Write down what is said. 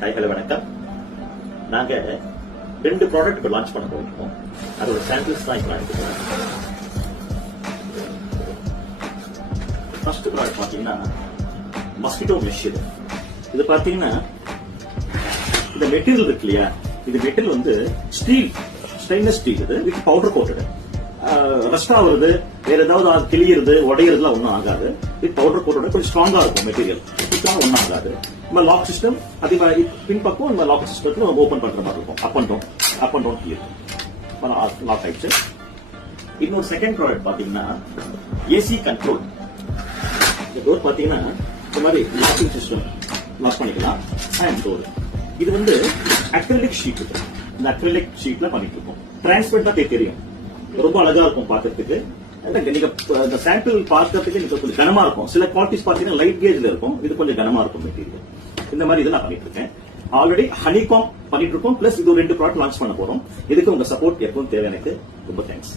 Hi hello வணக்கம். நாங்க 2 product இப்போ லான்ச் பண்ண போகிறோம். அதோட சாம்பிள்ஸ் தான் இப்போ எடுத்துக்கிறோம். ஃபர்ஸ்ட் ப்ராடக்ட் பார்த்தீங்கன்னா மஸ்கிட்டோ மெஷ். இது பார்த்தீங்கன்னா இந்த மெட்டீரியல் இருக்கு இல்லையா, இது மெட்டீரியல் வந்து ஸ்டீல், ஸ்டெயின்லெஸ் ஸ்டீல். இது வித் பவுடர் கோட்டட். ரஸ்ட் ஆகுறது, வேற ஏதாவது கிளியறது, உடையறதுலாம் ஒன்றும் ஆகாது. வித் பவுடர் கோட்டோட கொஞ்சம் ஸ்ட்ராங்கா இருக்கும் மெட்டீரியல். இதுக்காக ஒன்றும் ஆகாது. நம்ம லாக் சிஸ்டம் அதே மாதிரி பின்பக்கம் நம்ம லாக் சிஸ்டத்துல ஓபன் பண்ற மாதிரி இருக்கும். அப் அண்ட் டவுன் கீ இருக்கும் லாக் ஆயிடுச்சு. இன்னொரு செகண்ட் ப்ராடக்ட் பாத்தீங்கன்னா ஏசி கண்ட்ரோல். இந்த டோர் பாத்தீங்கன்னா இந்த மாதிரி லாக்கிங் சிஸ்டம் லாக் பண்ணிக்கலாம். அண்ட் டோர் இது வந்து அக்ரிலிக் ஷீட். இந்த அக்ரிலிக் ஷீட்ல பண்ணிட்டு இருக்கோம். டிரான்ஸ்பரண்டா தெரியும், ரொம்ப அழகா இருக்கும் பாக்கிறதுக்கு. நீங்க இந்த சாம்பிள் பார்க்கறதுக்கு நீங்க கொஞ்சம் கனமா இருக்கும். சில குவாலிட்டிஸ் பாத்தீங்கன்னா லைட் கேஜ்ல இருக்கும், இது கொஞ்சம் கனமா இருக்கும் மெட்டீரியல். இந்த மாதிரி இதை நான் பண்ணிட்டு இருக்கேன். ஆல்ரெடி ஹனிகாம் பண்ணிட்டு இருக்கோம். பிளஸ் இது 2 ப்ராடக்ட் லான்ச் பண்ண போறோம். இதுக்கு உங்க சப்போர்ட் எப்பவும் தேவை. எனக்கு ரொம்ப தேங்க்ஸ்.